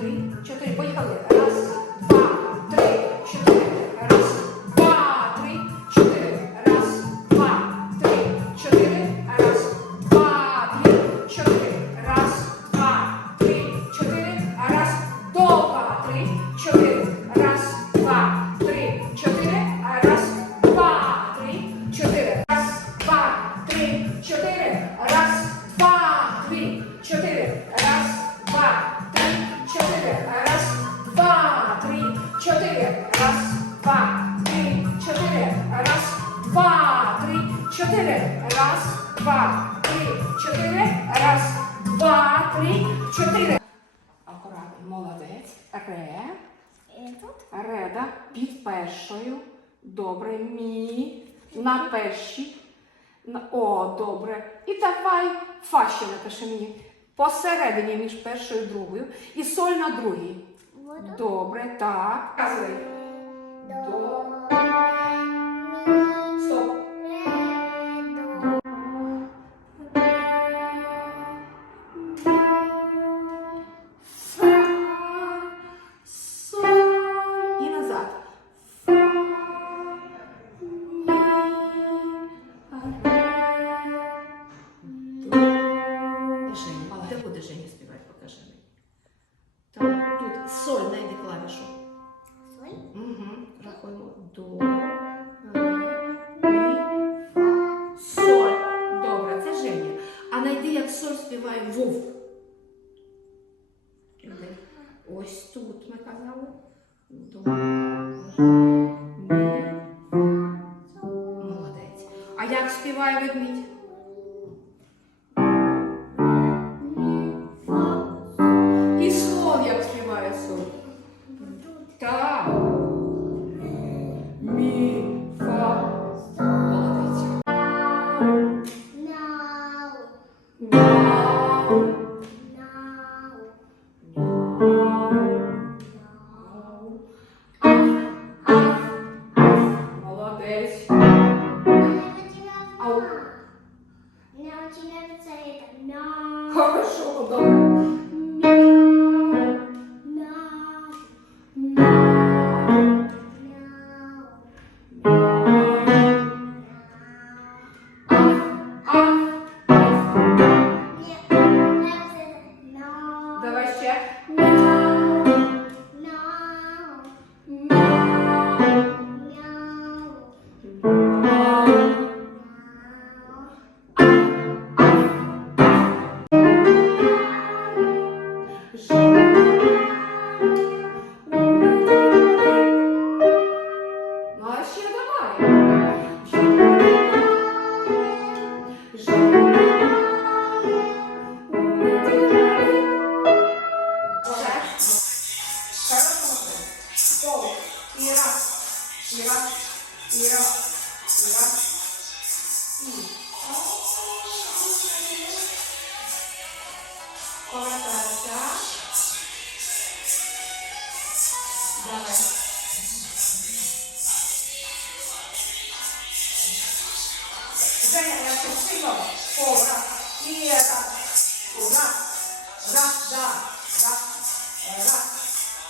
три, чотири. Поїхали. Раз, два, три, чотири. Раз, два, три, чотири. Акуратно, молодець. Ре. Реда під першою. Добре. Мі. На першій. О, добре. І давай фа ще напиши мені. Посередині між першою і другою. І соль на другій. Добре, так. Казуй. Соль, найди клавішу. Соль. Угу. Рахуємо до, фа, соль. Добре, це Женя. А найди, як соль співає вовк. Ось тут ми казали. До. Молодець. А як співає ведмідь? Та мі фа. Молодець. Нау. Нау. Молодець. Ау. Нау, чи не це? Нау. Хорошо, добре. Four. Tira. Tira. Tira. Tira. Y. Cobra para acá. Dale. Venha, é possível. Cobra.